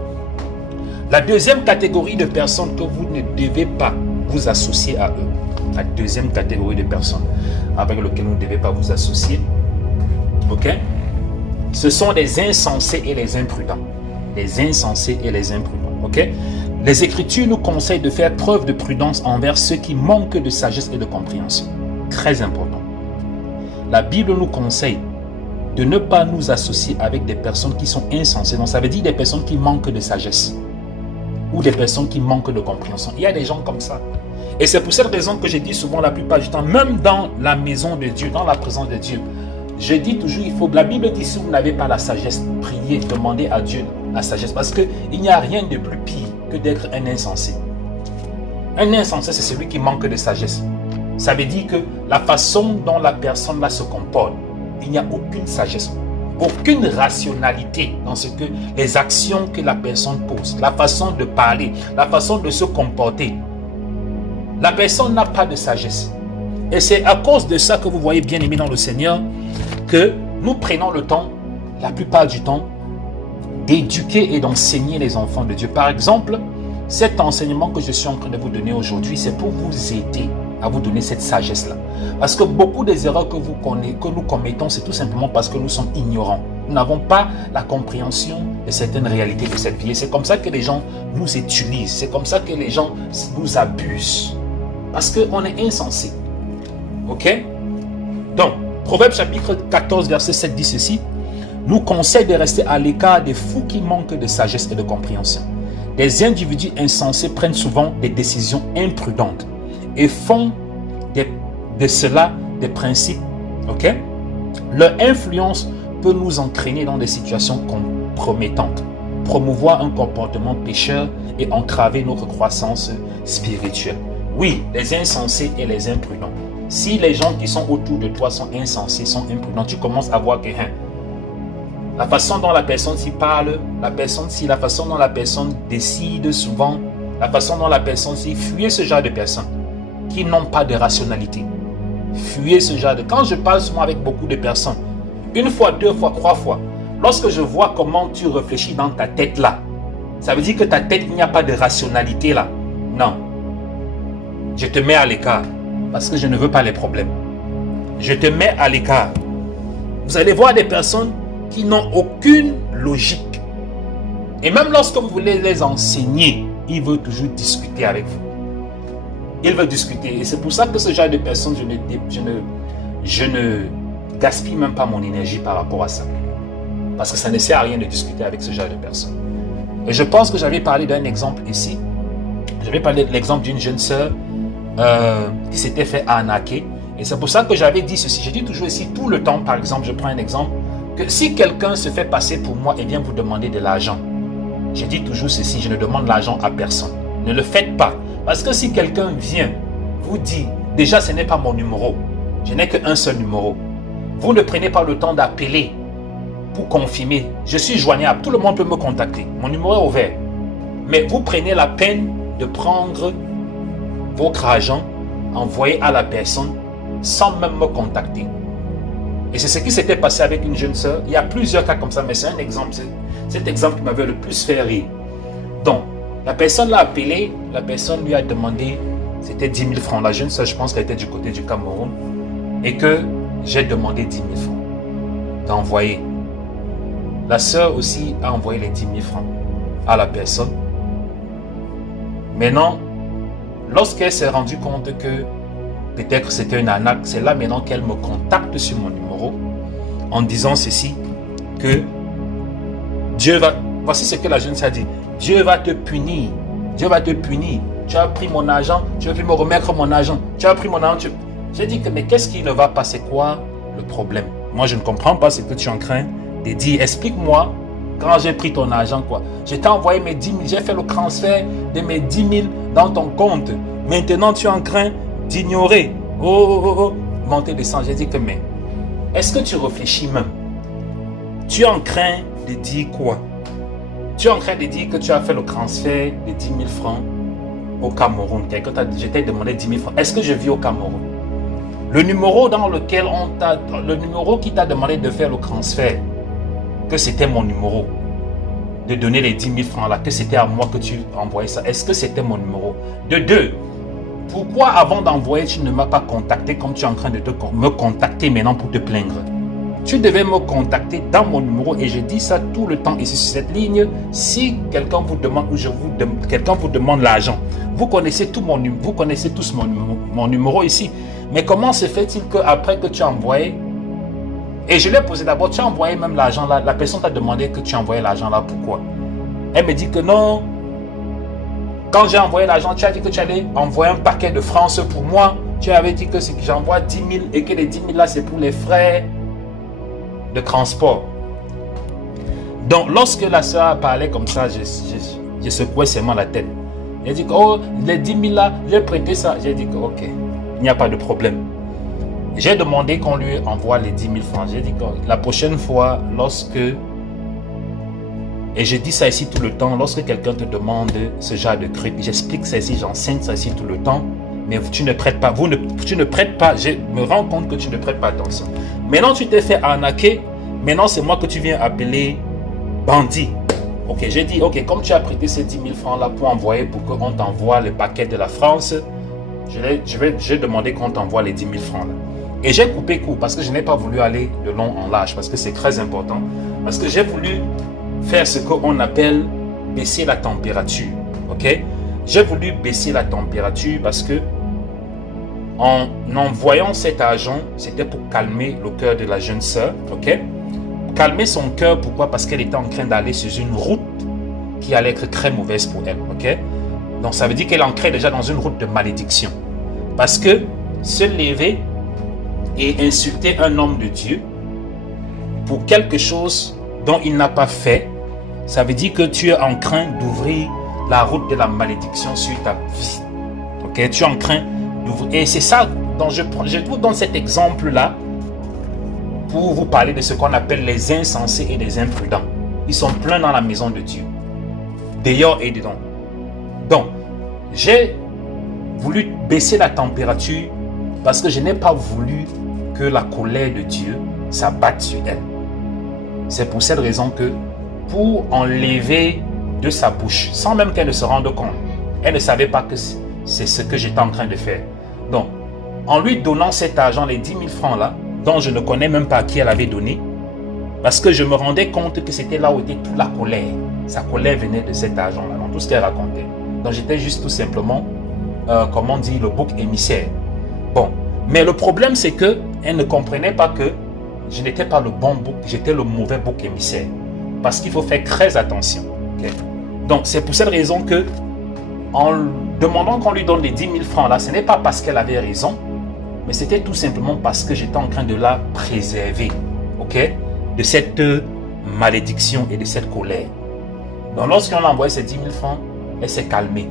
La deuxième catégorie de personnes que vous ne devez pas vous associer à eux. La deuxième catégorie de personnes avec lesquelles vous ne devez pas vous associer. Ok? Ce sont les insensés et les imprudents. Les insensés et les imprudents. Ok? Les Écritures nous conseillent de faire preuve de prudence envers ceux qui manquent de sagesse et de compréhension. Très important. La Bible nous conseille de ne pas nous associer avec des personnes qui sont insensées. Donc ça veut dire des personnes qui manquent de sagesse ou des personnes qui manquent de compréhension. Il y a des gens comme ça. Et c'est pour cette raison que je dis souvent la plupart du temps, même dans la maison de Dieu, dans la présence de Dieu, je dis toujours, la Bible dit si vous n'avez pas la sagesse, priez, demandez à Dieu la sagesse. Parce qu'il n'y a rien de plus pire que d'être un insensé. Un insensé, c'est celui qui manque de sagesse. Ça veut dire que la façon dont la personne là se comporte, il n'y a aucune sagesse, aucune rationalité dans ce que les actions que la personne pose, la façon de parler, la façon de se comporter. La personne n'a pas de sagesse. Et c'est à cause de ça que vous voyez, bien aimé dans le Seigneur, que nous prenons le temps, la plupart du temps, d'éduquer et d'enseigner les enfants de Dieu. Par exemple, cet enseignement que je suis en train de vous donner aujourd'hui, c'est pour vous aider à vous donner cette sagesse-là. Parce que beaucoup des erreurs que nous commettons, c'est tout simplement parce que nous sommes ignorants. Nous n'avons pas la compréhension de certaines réalités de cette vie. Et c'est comme ça que les gens nous utilisent. C'est comme ça que les gens nous abusent. Parce qu'on est insensé. Ok? Donc, Proverbe chapitre 14, verset 7 dit ceci. Nous conseille de rester à l'écart des fous qui manquent de sagesse et de compréhension. Des individus insensés prennent souvent des décisions imprudentes et font de cela des principes. Ok? Leur influence peut nous entraîner dans des situations compromettantes, promouvoir un comportement pécheur et entraver notre croissance spirituelle. Oui, les insensés et les imprudents. Si les gens qui sont autour de toi sont insensés, sont imprudents, tu commences à voir que la façon dont la personne s'y parle, la façon dont la personne décide souvent, la façon dont la personne s'y... Fuyez ce genre de personnes qui n'ont pas de rationalité. Fuyez ce genre de... Quand je parle souvent avec beaucoup de personnes, 1 fois, 2 fois, 3 fois, lorsque je vois comment tu réfléchis dans ta tête là, ça veut dire que ta tête, il n'y a pas de rationalité là. Non. je te mets à l'écart parce que je ne veux pas les problèmes. Je te mets à l'écart. Vous allez voir des personnes qui n'ont aucune logique. Et même lorsque vous voulez les enseigner, ils veulent toujours discuter avec vous. Ils veulent discuter. Et c'est pour ça que ce genre de personnes, je ne gaspille même pas mon énergie par rapport à ça. Parce que ça ne sert à rien de discuter avec ce genre de personnes. Et je pense que j'avais parlé d'un exemple ici. J'avais parlé de l'exemple d'une jeune sœur qui s'était fait arnaquer. Et c'est pour ça que j'avais dit ceci. Je dis toujours ici, tout le temps, par exemple, je prends un exemple, que si quelqu'un se fait passer pour moi et vient vous demander de l'argent, je dis toujours ceci, je ne demande l'argent à personne. Ne le faites pas. Parce que si quelqu'un vient vous dit, déjà ce n'est pas mon numéro, je n'ai qu'un seul numéro. Vous ne prenez pas le temps d'appeler pour confirmer. Je suis joignable, tout le monde peut me contacter. Mon numéro est ouvert. Mais vous prenez la peine de prendre votre argent, envoyer à la personne sans même me contacter. Et c'est ce qui s'était passé avec une jeune sœur. Il y a plusieurs cas comme ça, mais c'est un exemple. C'est cet exemple qui m'avait le plus fait rire. Donc, la personne l'a appelé, la personne lui a demandé, c'était 10 000 francs. La jeune sœur, je pense qu'elle était du côté du Cameroun, et que j'ai demandé 10 000 francs d'envoyer. La sœur aussi a envoyé les 10 000 francs à la personne. Maintenant, lorsqu'elle s'est rendue compte que peut-être c'était une arnaque, c'est là maintenant qu'elle me contacte sur mon numéro en disant ceci, que Dieu va... Voici ce que la jeune sœur dit. Dieu va te punir. Dieu va te punir. Tu as pris mon argent, tu veux me remettre mon argent. Tu as pris mon argent. J'ai dit que mais qu'est-ce qui ne va pas? C'est quoi le problème? Moi, je ne comprends pas ce que tu es en train de dire. Explique-moi quand j'ai pris ton argent, quoi. Je t'ai envoyé mes 10 000, j'ai fait le transfert de mes 10 000 dans ton compte. Maintenant, tu es en train d'ignorer. Monter, descendre. J'ai dit que mais est-ce que tu réfléchis même? Tu es en train de dire quoi? Tu es en train de dire que tu as fait le transfert de 10 000 francs au Cameroun. Je t'ai demandé 10 000 francs. Est-ce que je vis au Cameroun? Le numéro dans lequel le numéro qui t'a demandé de faire le transfert, que c'était mon numéro, de donner les 10 000 francs là, que c'était à moi que tu envoyais ça. Est-ce que c'était mon numéro? De deux, pourquoi avant d'envoyer, tu ne m'as pas contacté comme tu es en train de me contacter maintenant pour te plaindre? Tu devais me contacter dans mon numéro et je dis ça tout le temps ici sur cette ligne. Si quelqu'un vous demande ou quelqu'un vous demande l'argent, vous connaissez tous mon numéro ici. Mais comment se fait-il qu'après que tu as envoyé, et je lui ai posé d'abord, tu as envoyé même l'argent là, la personne t'a demandé que tu as envoyé l'argent là, pourquoi? Elle me dit que non. Quand j'ai envoyé l'argent, tu as dit que tu allais envoyer un paquet de France pour moi. Tu avais dit que j'envoie 10 000 et que les 10 000 là, c'est pour les frais de transport. Donc, lorsque la soeur parlait comme ça, je secouais seulement la tête. J'ai dit que, oh, les 10 000 là, j'ai prêté ça. J'ai dit que, ok, il n'y a pas de problème. J'ai demandé qu'on lui envoie les 10 000 francs. J'ai dit que la prochaine fois, et je dis ça ici tout le temps, lorsque quelqu'un te demande ce genre de truc, j'explique ça ici, j'enseigne ça ici tout le temps, mais tu ne prêtes pas, tu ne prêtes pas, je me rends compte que tu ne prêtes pas attention. Maintenant, tu t'es fait arnaquer, maintenant c'est moi que tu viens appeler bandit. Ok, j'ai dit, ok, comme tu as prêté ces 10 000 francs là pour envoyer, pour qu'on t'envoie le paquet de la France, j'ai demandé qu'on t'envoie les 10 000 francs là. Et j'ai coupé court parce que je n'ai pas voulu aller de long en large, parce que c'est très important, parce que j'ai voulu faire ce qu'on appelle baisser la température. Ok, j'ai voulu baisser la température parce que en envoyant cet argent, c'était pour calmer le cœur de la jeune sœur. Ok, calmer son cœur, pourquoi? Parce qu'elle était en train d'aller sur une route qui allait être très mauvaise pour elle. Ok, donc ça veut dire qu'elle entrait déjà dans une route de malédiction, parce que se lever et insulter un homme de Dieu pour quelque chose dont il n'a pas fait, ça veut dire que tu es en train d'ouvrir la route de la malédiction sur ta vie. Ok, tu es en train d'ouvrir. Et c'est ça dont je vous donne cet exemple-là pour vous parler de ce qu'on appelle les insensés et les imprudents. Ils sont pleins dans la maison de Dieu, dehors et dedans. Donc, j'ai voulu baisser la température parce que je n'ai pas voulu que la colère de Dieu s'abatte sur elle. C'est pour cette raison que, pour enlever de sa bouche, sans même qu'elle ne se rende compte, elle ne savait pas que c'est ce que j'étais en train de faire. Donc, en lui donnant cet argent, les 10 000 francs là, dont je ne connais même pas à qui elle avait donné, parce que je me rendais compte que c'était là où était toute la colère. Sa colère venait de cet argent-là, dans tout ce qu'elle racontait. Donc j'étais juste tout simplement, comment on dit, le bouc émissaire. Bon, mais le problème c'est que elle ne comprenait pas que je n'étais pas le bon bouc, j'étais le mauvais bouc émissaire. Parce qu'il faut faire très attention. Okay? Donc c'est pour cette raison que, en demandant qu'on lui donne les 10 000 francs là, ce n'est pas parce qu'elle avait raison, mais c'était tout simplement parce que j'étais en train de la préserver, ok, de cette malédiction et de cette colère. Donc lorsqu'on a envoyé ces 10 000 francs, elle s'est calmée.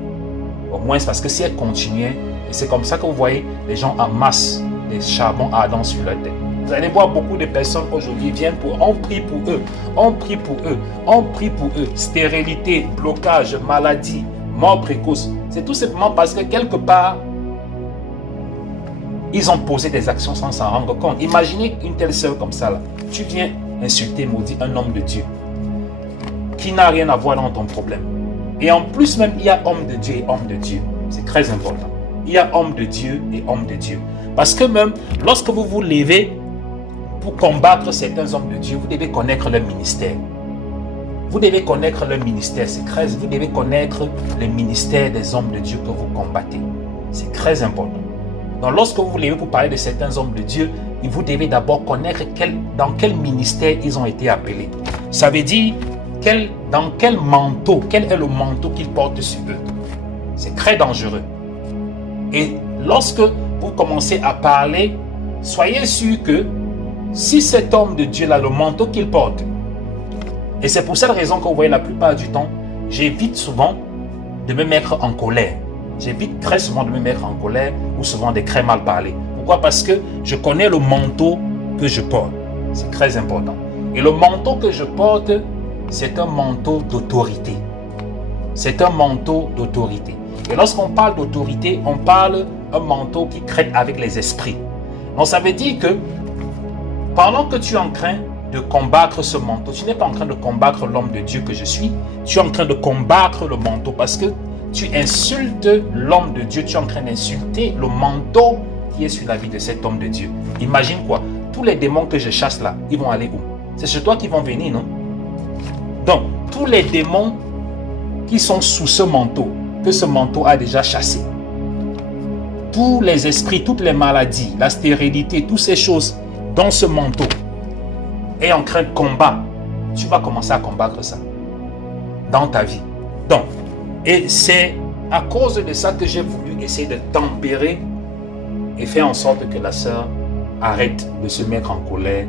Au moins parce que si elle continuait, et c'est comme ça que vous voyez, les gens amassent des charbons ardents sur leur tête. Vous allez voir beaucoup de personnes aujourd'hui viennent pour, on prie pour eux, on prie pour eux, on prie pour eux. Stérilité, blocage, maladie, mort précoce. C'est tout simplement parce que quelque part, ils ont posé des actions sans s'en rendre compte. Imaginez une telle sœur comme ça là. Tu viens insulter, maudit un homme de Dieu qui n'a rien à voir dans ton problème. Et en plus même, il y a homme de Dieu et homme de Dieu. C'est très important. Il y a homme de Dieu et homme de Dieu. Parce que même lorsque vous vous levez pour combattre certains hommes de Dieu, vous devez connaître leur ministère. Vous devez connaître leur ministère. C'est très, vous devez connaître le ministère des hommes de Dieu que vous combattez. C'est très important. Donc lorsque vous vous levez pour parler de certains hommes de Dieu, vous devez d'abord connaître dans quel ministère ils ont été appelés. Ça veut dire dans quel manteau, quel est le manteau qu'ils portent sur eux. C'est très dangereux. Et lorsque vous commencez à parler, soyez sûr que si cet homme de Dieu a le manteau qu'il porte, et c'est pour cette raison que vous voyez la plupart du temps, j'évite souvent de me mettre en colère. J'évite très souvent de me mettre en colère ou souvent de très mal parler. Pourquoi? Parce que je connais le manteau que je porte. C'est très important. Et le manteau que je porte, c'est un manteau d'autorité. C'est un manteau d'autorité. Et lorsqu'on parle d'autorité, on parle d'un manteau qui traite avec les esprits. Donc ça veut dire que pendant que tu es en train de combattre ce manteau, tu n'es pas en train de combattre l'homme de Dieu que je suis, tu es en train de combattre le manteau parce que tu insultes l'homme de Dieu, tu es en train d'insulter le manteau qui est sur la vie de cet homme de Dieu. Imagine quoi? Tous les démons que je chasse là, ils vont aller où? C'est chez toi qu'ils vont venir, non? Donc, tous les démons qui sont sous ce manteau, que ce manteau a déjà chassé, tous les esprits, toutes les maladies, la stérilité, toutes ces choses dans ce manteau est en train de combattre, tu vas commencer à combattre ça dans ta vie. Donc, et c'est à cause de ça que j'ai voulu essayer de tempérer et faire en sorte que la sœur arrête de se mettre en colère.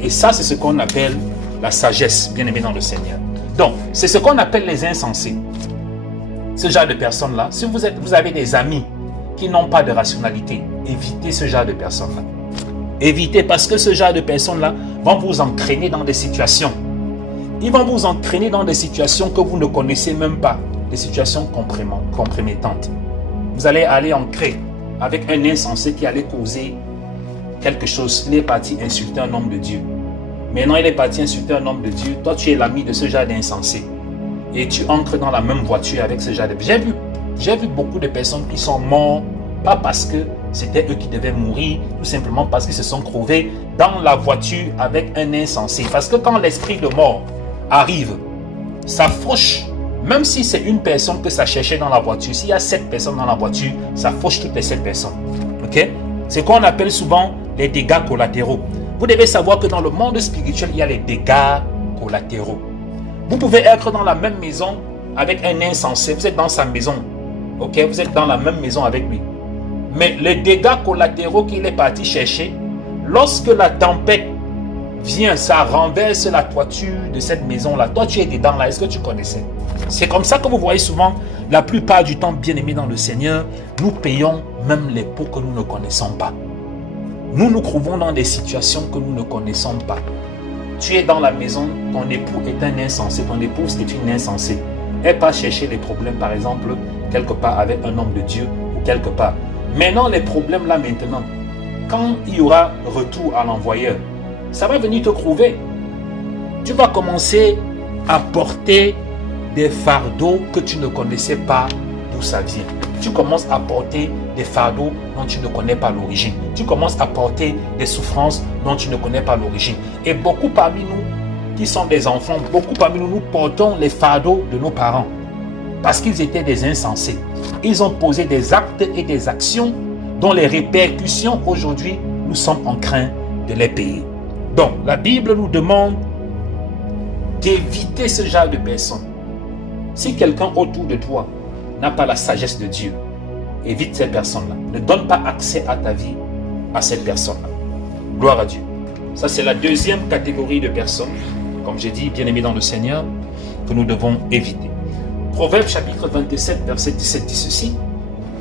Et ça, c'est ce qu'on appelle la sagesse, bien aimée dans le Seigneur. Donc, c'est ce qu'on appelle les insensés. Ce genre de personnes-là, si vous avez des amis qui n'ont pas de rationalité, évitez ce genre de personnes-là. Évitez, parce que ce genre de personnes-là vont vous entraîner dans des situations. Ils vont vous entraîner dans des situations que vous ne connaissez même pas, des situations compromettantes. Vous allez aller ancrer avec un insensé qui allait causer quelque chose. Il est parti insulter un homme de Dieu. Maintenant, il est parti insulter un homme de Dieu. Toi, tu es l'ami de ce genre d'insensé. Et tu ancres dans la même voiture avec ce genre de... J'ai vu beaucoup de personnes qui sont mortes, pas parce que c'était eux qui devaient mourir, tout simplement parce qu'ils se sont trouvés dans la voiture avec un insensé. Parce que quand l'esprit de mort arrive, ça fauche, même si c'est une personne que ça cherchait dans la voiture, s'il y a 7 personnes dans la voiture, ça fauche toutes les 7 personnes. Ok? C'est ce qu'on appelle souvent les dégâts collatéraux. Vous devez savoir que dans le monde spirituel, il y a les dégâts collatéraux. Vous pouvez être dans la même maison avec un insensé, vous êtes dans sa maison, ok? Vous êtes dans la même maison avec lui. Mais les dégâts collatéraux qu'il est parti chercher, lorsque la tempête vient, ça renverse la toiture de cette maison-là. Toi, tu es dedans là, est-ce que tu connaissais? C'est comme ça que vous voyez souvent, la plupart du temps, bien aimés dans le Seigneur, nous payons même les pots que nous ne connaissons pas. Nous nous trouvons dans des situations que nous ne connaissons pas. Tu es dans la maison, ton époux est un insensé, ton épouse est une insensée. Elle part chercher les problèmes, par exemple, quelque part avec un homme de Dieu ou quelque part. Maintenant, les problèmes là maintenant, quand il y aura retour à l'envoyeur, ça va venir te trouver. Tu vas commencer à porter des fardeaux que tu ne connaissais pas d'où ça vient. Tu commences à porter des fardeaux dont tu ne connais pas l'origine. Tu commences à porter des souffrances dont tu ne connais pas l'origine. Et beaucoup parmi nous qui sont des enfants, beaucoup parmi nous, nous portons les fardeaux de nos parents parce qu'ils étaient des insensés. Ils ont posé des actes et des actions dont les répercussions aujourd'hui, nous sommes en train de les payer. Donc, la Bible nous demande d'éviter ce genre de personnes. Si quelqu'un autour de toi n'a pas la sagesse de Dieu, évite ces personnes-là. Ne donne pas accès à ta vie à cette personne-là. Gloire à Dieu. Ça, c'est la deuxième catégorie de personnes, comme j'ai dit, bien-aimés dans le Seigneur, que nous devons éviter. Proverbe chapitre 27, verset 17 dit ceci.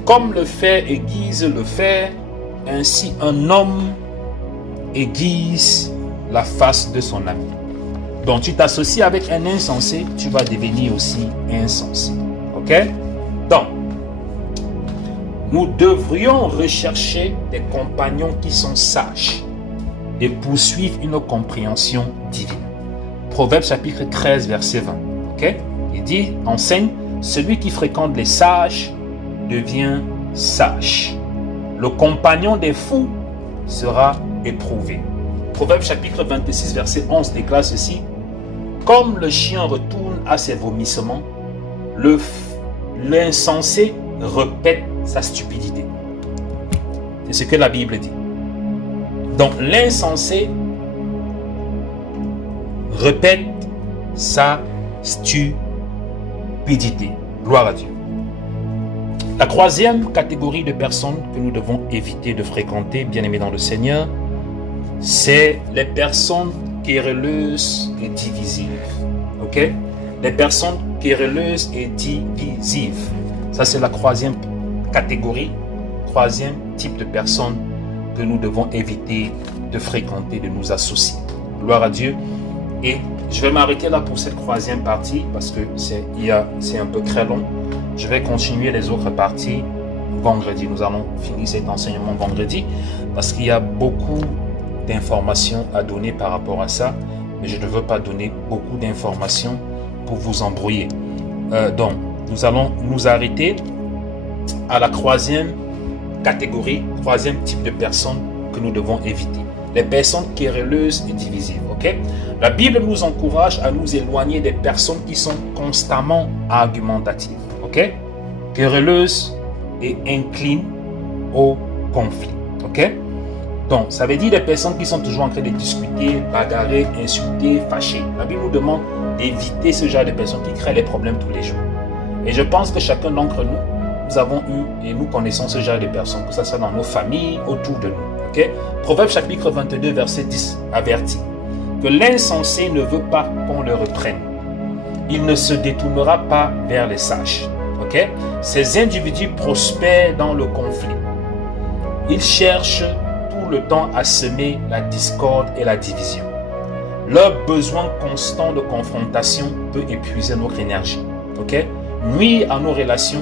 Comme le fer aiguise le fer, ainsi un homme aiguise la face de son ami. Donc tu t'associes avec un insensé, tu vas devenir aussi insensé. Ok? Donc, nous devrions rechercher des compagnons qui sont sages et poursuivre une compréhension divine. Proverbe chapitre 13, verset 20. Ok? Il dit, enseigne, celui qui fréquente les sages devient sage. Le compagnon des fous sera éprouvé. Proverbe chapitre 26, verset 11 déclare ceci. Comme le chien retourne à ses vomissements, l'insensé répète sa stupidité. C'est ce que la Bible dit. Donc l'insensé répète sa stupidité. Gloire à Dieu. La troisième catégorie de personnes que nous devons éviter de fréquenter, bien-aimés dans le Seigneur, c'est les personnes querelleuses et divisives. Ok? Les personnes querelleuses et divisives. Ça, c'est la troisième catégorie, troisième type de personnes que nous devons éviter de fréquenter, de nous associer. Gloire à Dieu. Et je vais m'arrêter là pour cette troisième partie parce que c'est un peu très long. Je vais continuer les autres parties vendredi. Nous allons finir cet enseignement vendredi parce qu'il y a beaucoup d'informations à donner par rapport à ça, mais je ne veux pas donner beaucoup d'informations pour vous embrouiller. Donc, nous allons nous arrêter à la troisième catégorie, troisième type de personnes que nous devons éviter. Les personnes querelleuses et divisives. Ok? La Bible nous encourage à nous éloigner des personnes qui sont constamment argumentatives. Ok? Querelleuses et inclines au conflit. Ok? Donc, ça veut dire des personnes qui sont toujours en train de discuter, bagarrer, insulter, fâcher. La Bible nous demande d'éviter ce genre de personnes qui créent les problèmes tous les jours. Et je pense que chacun d'entre nous, nous avons eu et nous connaissons ce genre de personnes, que ce soit dans nos familles, autour de nous. Okay? Proverbe chapitre 22, verset 10 avertit que l'insensé ne veut pas qu'on le reprenne. Il ne se détournera pas vers les sages. Okay? Ces individus prospèrent dans le conflit. Ils cherchent tout le temps à semer la discorde et la division. Leur besoin constant de confrontation peut épuiser notre énergie. Okay? Nuire à nos relations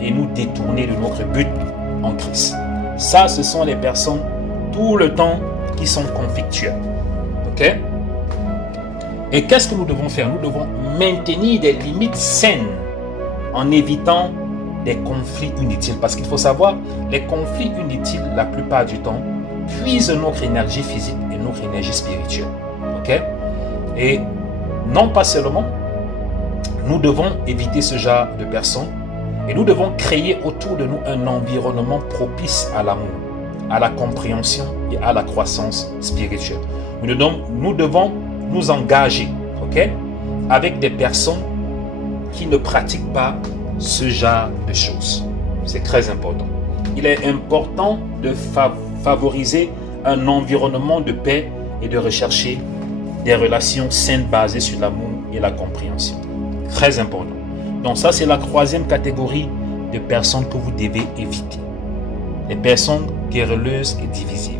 et nous détourner de notre but en Christ. Ça, ce sont les personnes tout le temps qui sont conflictuelles. Ok? Et qu'est-ce que nous devons faire? Nous devons maintenir des limites saines en évitant des conflits inutiles. Parce qu'il faut savoir, les conflits inutiles, la plupart du temps, puisent notre énergie physique et notre énergie spirituelle. Ok? Et non pas seulement, nous devons éviter ce genre de personnes et nous devons créer autour de nous un environnement propice à l'amour, à la compréhension et à la croissance spirituelle. Nous devons nous engager, ok, avec des personnes qui ne pratiquent pas ce genre de choses. C'est très important. Il est important de favoriser un environnement de paix et de rechercher des relations saines basées sur l'amour et la compréhension. Très important. Donc ça, c'est la troisième catégorie de personnes que vous devez éviter. Les personnes querelleuses et divisives.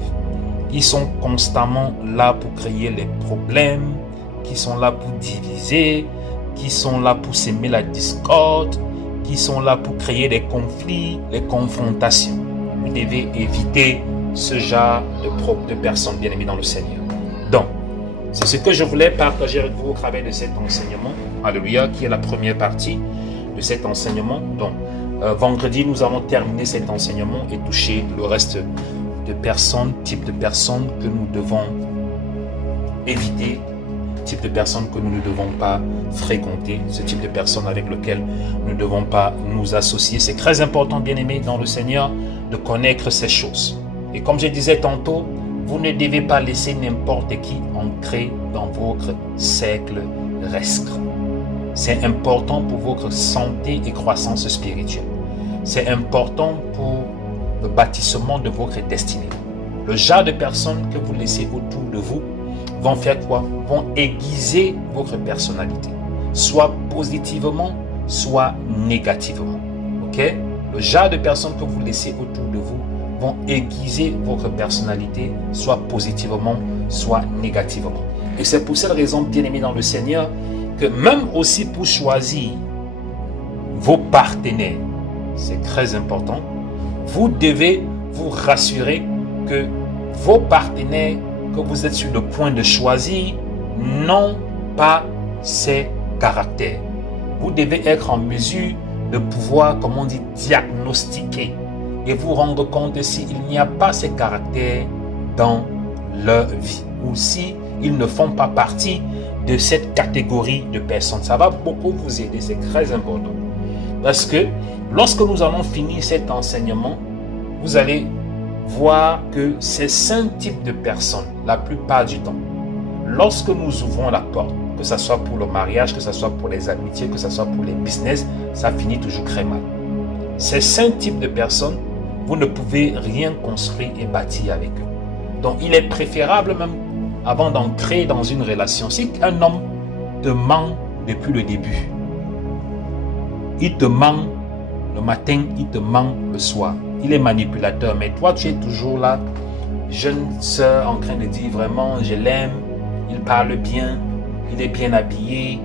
Qui sont constamment là pour créer les problèmes, qui sont là pour diviser, qui sont là pour s'aimer la discorde, qui sont là pour créer des conflits, les confrontations. Vous devez éviter ce genre de personnes bien aimées dans le Seigneur. Donc, c'est ce que je voulais partager avec vous au travers de cet enseignement. Alléluia, qui est la première partie de cet enseignement. Donc, vendredi, nous allons terminer cet enseignement et toucher le reste de personnes, type de personnes que nous devons éviter, type de personnes que nous ne devons pas fréquenter, ce type de personnes avec lesquelles nous ne devons pas nous associer. C'est très important, bien-aimés, dans le Seigneur, de connaître ces choses. Et comme je disais tantôt, vous ne devez pas laisser n'importe qui entrer dans votre cercle restreint. C'est important pour votre santé et croissance spirituelle. C'est important pour le bâtissement de votre destinée. Le genre de personnes que vous laissez autour de vous vont faire quoi? Vont aiguiser votre personnalité, soit positivement, soit négativement. Ok? Le genre de personnes que vous laissez autour de vous vont aiguiser votre personnalité, soit positivement, soit négativement. Et c'est pour cette raison, bien-aimés dans le Seigneur, que même aussi pour choisir vos partenaires, c'est très important, vous devez vous rassurer que vos partenaires que vous êtes sur le point de choisir n'ont pas ces caractères. Vous devez être en mesure de pouvoir, comme on dit, diagnostiquer et vous rendre compte s'il n'y a pas ces caractères dans leur vie ou si ils ne font pas partie de cette catégorie de personnes. Ça va beaucoup vous aider, c'est très important. Parce que lorsque nous allons finir cet enseignement, vous allez voir que ces 5 types de personnes, la plupart du temps, lorsque nous ouvrons la porte, que ce soit pour le mariage, que ce soit pour les amitiés, que ce soit pour les business, ça finit toujours très mal. Ces 5 types de personnes, vous ne pouvez rien construire et bâtir avec eux. Donc, il est préférable même, avant d'entrer dans une relation, si un homme te ment depuis le début, il te ment le matin, il te ment le soir, il est manipulateur, mais toi tu es toujours là, jeune sœur en train de dire vraiment je l'aime, il parle bien, il est bien habillé,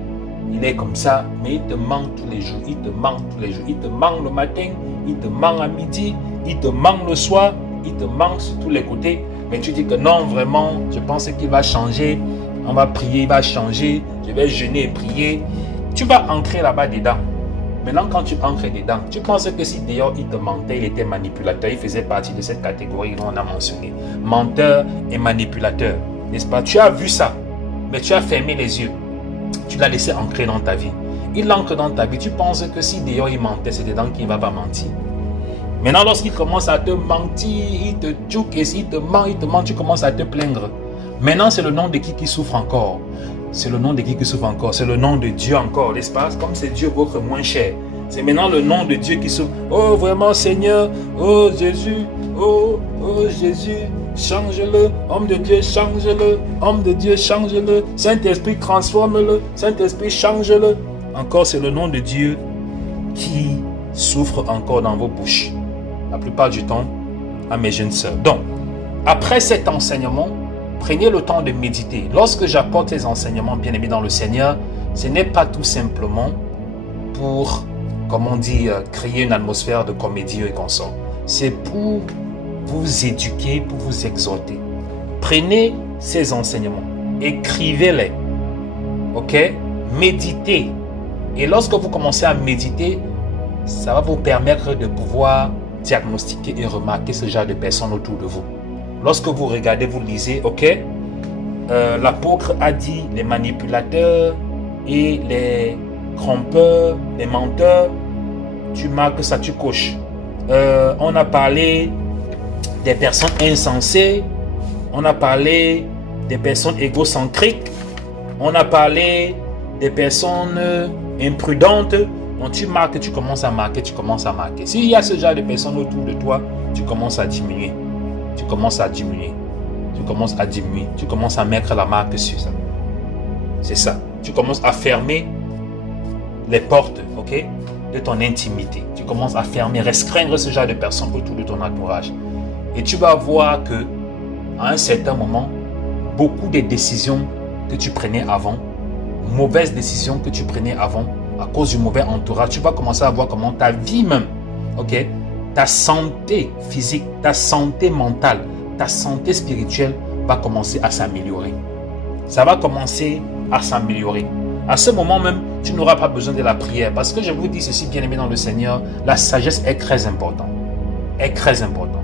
il est comme ça, mais il te ment tous les jours, il te ment tous les jours, il te ment le matin, il te ment à midi, il te ment le soir, il te ment sur tous les côtés, mais tu dis que non, vraiment, je pense qu'il va changer, on va prier, il va changer, je vais jeûner et prier, tu vas entrer là-bas dedans. Maintenant, quand tu entres dedans, tu penses que si d'ailleurs il te mentait, il était manipulateur, il faisait partie de cette catégorie qu'on a mentionné, menteur et manipulateur, n'est-ce pas? Tu as vu ça, mais tu as fermé les yeux, tu l'as laissé entrer dans ta vie. Il entre dans ta vie, tu penses que si d'ailleurs il mentait, c'est dedans qu'il ne va pas mentir. Maintenant, lorsqu'il commence à te mentir, il te tchouk, et s'il te ment, tu commences à te plaindre. Maintenant, c'est le nom de qui souffre encore. C'est le nom de qui souffre encore. C'est le nom de Dieu encore, n'est-ce pas? Comme c'est Dieu votre moins cher. C'est maintenant le nom de Dieu qui souffre. Oh, vraiment, Seigneur. Oh, Jésus. Oh, Jésus. Change-le. Homme de Dieu, change-le. Homme de Dieu, change-le. Saint-Esprit, transforme-le. Saint-Esprit, change-le. Encore, c'est le nom de Dieu qui souffre encore dans vos bouches. La plupart du temps, à mes jeunes sœurs. Donc, après cet enseignement, prenez le temps de méditer. Lorsque j'apporte ces enseignements, bien aimés dans le Seigneur, ce n'est pas tout simplement pour, comme on dit, créer une atmosphère de comédie et consort. C'est pour vous éduquer, pour vous exhorter. Prenez ces enseignements, écrivez-les, ok? Méditez. Et lorsque vous commencez à méditer, ça va vous permettre de pouvoir diagnostiquer et remarquer ce genre de personnes autour de vous. Lorsque vous regardez, vous lisez, ok, l'apôtre a dit les manipulateurs et les trompeurs, les menteurs, tu marques ça, tu coches. On a parlé des personnes insensées, on a parlé des personnes égocentriques, on a parlé des personnes imprudentes. Donc tu marques, tu commences à marquer, tu commences à marquer. S'il y a ce genre de personnes autour de toi, tu commences à diminuer. Tu commences à diminuer. Tu commences à diminuer. Tu commences à mettre la marque sur ça. C'est ça. Tu commences à fermer les portes, ok, de ton intimité. Tu commences à fermer, restreindre ce genre de personnes autour de ton entourage. Et tu vas voir que, à un certain moment, beaucoup des décisions que tu prenais avant, mauvaises décisions que tu prenais avant, à cause du mauvais entourage, tu vas commencer à voir comment ta vie même, ok, ta santé physique, ta santé mentale, ta santé spirituelle va commencer à s'améliorer. Ça va commencer à s'améliorer. à ce moment même, tu n'auras pas besoin de la prière. Parce que je vous dis ceci, bien aimé dans le Seigneur, la sagesse est très importante. Est très importante.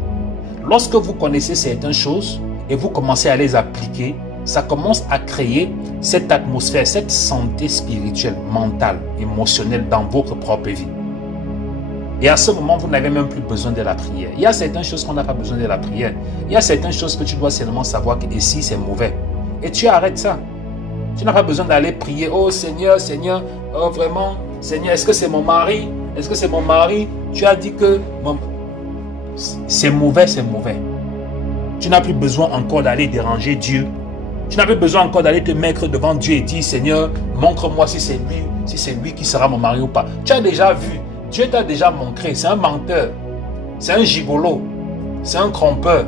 Lorsque vous connaissez certaines choses et vous commencez à les appliquer, ça commence à créer cette atmosphère, cette santé spirituelle, mentale, émotionnelle dans votre propre vie. Et à ce moment, vous n'avez même plus besoin de la prière. Il y a certaines choses qu'on n'a pas besoin de la prière. Il y a certaines choses que tu dois seulement savoir que ici, c'est mauvais. Et tu arrêtes ça. Tu n'as pas besoin d'aller prier. Oh Seigneur, Seigneur, oh vraiment, Seigneur, est-ce que c'est mon mari? Est-ce que c'est mon mari? Tu as dit que c'est mauvais, c'est mauvais. Tu n'as plus besoin encore d'aller déranger Dieu. Tu n'as plus besoin encore d'aller te mettre devant Dieu et dire, Seigneur, montre-moi si c'est lui qui sera mon mari ou pas. Tu as déjà vu. Dieu t'a déjà montré, c'est un menteur, c'est un gigolo, c'est un trompeur.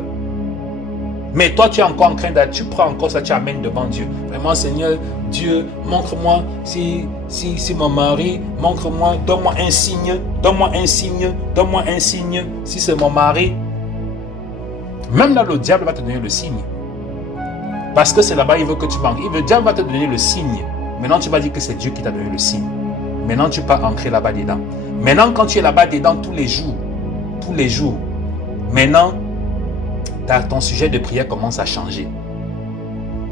Mais toi, tu es encore en train d'être, tu prends encore ça, tu amènes devant Dieu. Vraiment, Seigneur, Dieu, montre-moi si mon mari, montre-moi, donne-moi un signe, donne-moi un signe, donne-moi un signe, si c'est mon mari. Même là, le diable va te donner le signe. Parce que c'est là-bas, il veut que tu manques. Le diable va te donner le signe. Maintenant, tu vas dire que c'est Dieu qui t'a donné le signe. Maintenant, tu peux entrer là-bas dedans. Maintenant, quand tu es là-bas dedans tous les jours, maintenant, ton sujet de prière commence à changer.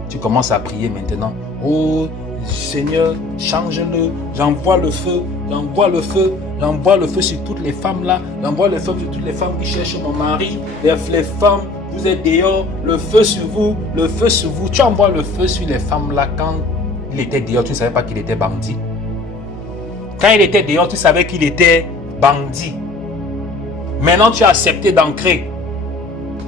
Tu commences à prier maintenant. Oh Seigneur, change-le, j'envoie le feu, j'envoie le feu, j'envoie le feu sur toutes les femmes là, j'envoie le feu sur toutes les femmes qui cherchent mon mari, les femmes, vous êtes dehors, le feu sur vous, le feu sur vous. Tu envoies le feu sur les femmes là quand il était dehors, tu ne savais pas qu'il était bandit. Quand il était dehors, tu savais qu'il était bandit. Maintenant, tu as accepté d'entrer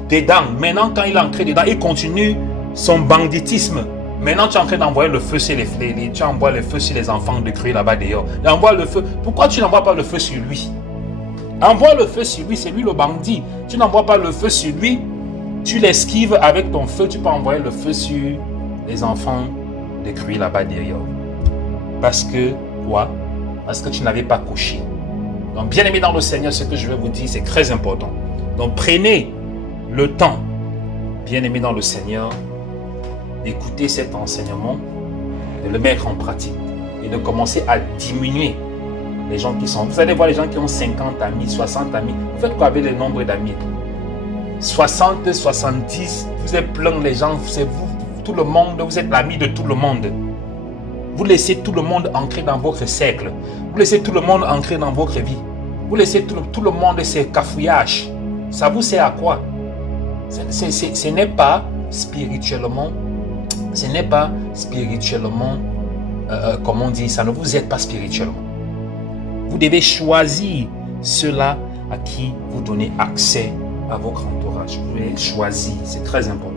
dedans. Maintenant, quand il est entré dedans, il continue son banditisme. Maintenant, tu es en train d'envoyer le feu sur tu envoies le feu sur les enfants de créer là-bas dehors. Envoie le feu. Pourquoi tu n'envoies pas le feu sur lui? Envoie le feu sur lui, c'est lui le bandit. Tu n'envoies pas le feu sur lui, tu l'esquives avec ton feu, tu peux envoyer le feu sur les enfants de créer là-bas derrière. Parce que, quoi? Parce que tu n'avais pas coché. Donc, bien aimé dans le Seigneur, ce que je vais vous dire, c'est très important. Donc, prenez le temps, bien aimé dans le Seigneur, d'écouter cet enseignement, de le mettre en pratique et de commencer à diminuer les gens qui sont... Vous allez voir les gens qui ont 50 amis, 60 amis. Vous faites quoi avec le nombre d'amis? 60, 70, vous êtes plein les gens, c'est vous, tout le monde, vous êtes l'ami de tout le monde. Vous laissez tout le monde entrer dans votre cercle. Vous laissez tout le monde entrer dans votre vie. Vous laissez tout le monde ces cafouillages. Ça vous sert à quoi? Ce n'est pas spirituellement, comment on dit, ça ne vous aide pas spirituellement. Vous devez choisir ceux-là à qui vous donnez accès à votre entourage. Vous devez choisir, c'est très important.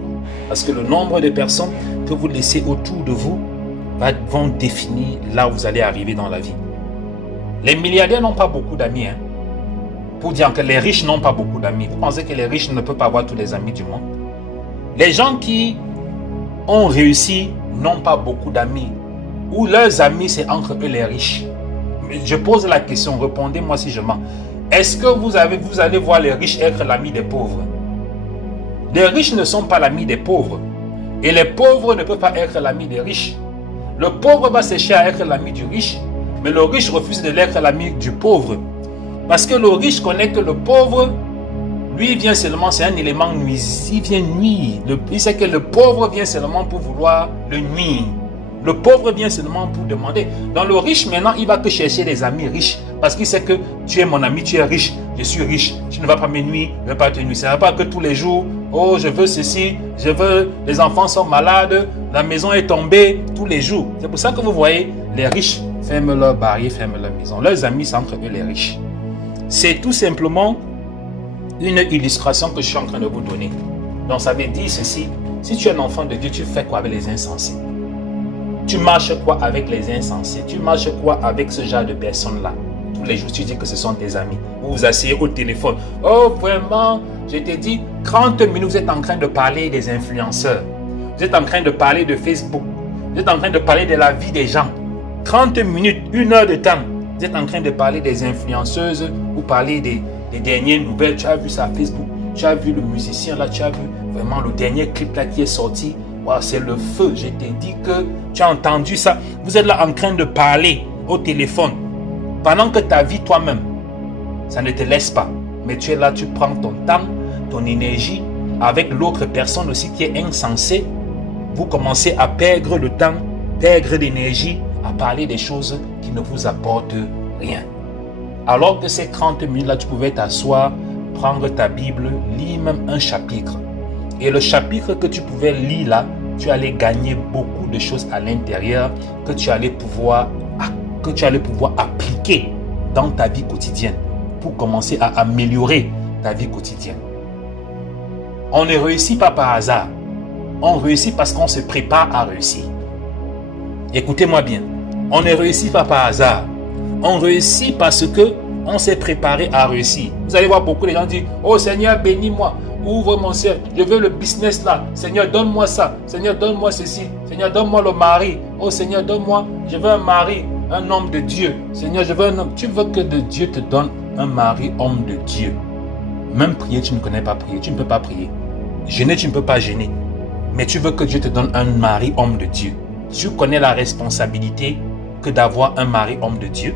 Parce que le nombre de personnes que vous laissez autour de vous vont définir là où vous allez arriver dans la vie. Les milliardaires n'ont pas beaucoup d'amis. Pour dire que les riches n'ont pas beaucoup d'amis. Vous pensez que les riches ne peuvent pas avoir tous les amis du monde? Les gens qui ont réussi n'ont pas beaucoup d'amis. Ou leurs amis, c'est entre eux les riches. Mais je pose la question, répondez-moi si je mens. Est-ce que vous allez voir les riches être l'ami des pauvres? Les riches ne sont pas l'ami des pauvres. Et les pauvres ne peuvent pas être l'ami des riches. Le pauvre va chercher à être l'ami du riche, mais le riche refuse de l'être l'ami du pauvre. Parce que le riche connaît que le pauvre, lui vient seulement, c'est un élément nuisible, il vient nuire. Il sait que le pauvre vient seulement pour vouloir le nuire. Le pauvre vient seulement pour demander. Donc le riche maintenant, il va que chercher des amis riches. Parce qu'il sait que tu es mon ami, tu es riche, je suis riche. Tu ne vas pas me nuire, je ne vais pas te nuire. Ce n'est pas que tous les jours, oh je veux ceci, je veux, les enfants sont malades, la maison est tombée, tous les jours. C'est pour ça que vous voyez, les riches ferment leurs barrières, ferment leur maison. Leurs amis, c'est entre eux les riches. C'est tout simplement une illustration que je suis en train de vous donner. Donc ça veut dire ceci, si tu es un enfant de Dieu, tu fais quoi avec les insensés? Tu marches quoi avec les insensés? Tu marches quoi avec ce genre de personnes-là? Tous les jours, tu dis que ce sont tes amis. Vous vous asseyez au téléphone. Oh, vraiment, je t'ai dit, 30 minutes, vous êtes en train de parler des influenceurs. Vous êtes en train de parler de Facebook. Vous êtes en train de parler de la vie des gens. 30 minutes, 1 heure de temps. Vous êtes en train de parler des influenceuses. Vous parlez des dernières nouvelles. Tu as vu ça à Facebook. Tu as vu le musicien là. Tu as vu vraiment le dernier clip là qui est sorti. Wow, c'est le feu. Je t'ai dit que tu as entendu ça. Vous êtes là en train de parler au téléphone. Pendant que ta vie toi-même, ça ne te laisse pas. Mais tu es là, tu prends ton temps, ton énergie, avec l'autre personne aussi qui est insensée. Vous commencez à perdre le temps, perdre l'énergie, à parler des choses qui ne vous apportent rien. Alors que ces 30 minutes là, tu pouvais t'asseoir, prendre ta Bible, lire même un chapitre. Et le chapitre que tu pouvais lire là, tu allais gagner beaucoup de choses à l'intérieur que tu allais pouvoir appliquer dans ta vie quotidienne pour commencer à améliorer ta vie quotidienne. On ne réussit pas par hasard. On réussit parce qu'on se prépare à réussir. Écoutez-moi bien. On ne réussit pas par hasard. On réussit parce que on s'est préparé à réussir. Vous allez voir beaucoup de gens dire, oh Seigneur, bénis-moi. Ouvre mon ciel. Je veux le business là. Seigneur, donne-moi ça. Seigneur, donne-moi ceci. Seigneur, donne-moi le mari. Oh Seigneur, donne-moi. Je veux un mari, un homme de Dieu. Seigneur, je veux un homme. Tu veux que Dieu te donne un mari, homme de Dieu. Même prier, tu ne connais pas prier. Tu ne peux pas prier. Gêner, tu ne peux pas gêner. Mais tu veux que Dieu te donne un mari, homme de Dieu. Tu connais la responsabilité que d'avoir un mari, homme de Dieu.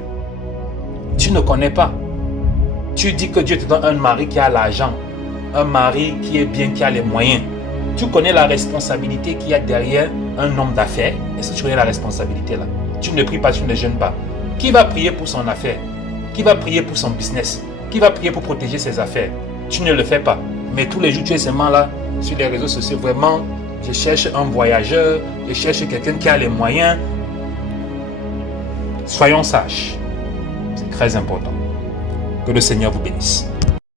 Tu ne connais pas. Tu dis que Dieu te donne un mari qui a l'argent. Un mari qui est bien, qui a les moyens. Tu connais la responsabilité qu'il y a derrière un homme d'affaires. Est-ce que tu connais la responsabilité là? Tu ne pries pas, tu ne jeûnes pas. Qui va prier pour son affaire? Qui va prier pour son business? Qui va prier pour protéger ses affaires? Tu ne le fais pas. Mais tous les jours, tu es seulement là sur les réseaux sociaux. Vraiment, je cherche un voyageur, je cherche quelqu'un qui a les moyens. Soyons sages. C'est très important. Que le Seigneur vous bénisse.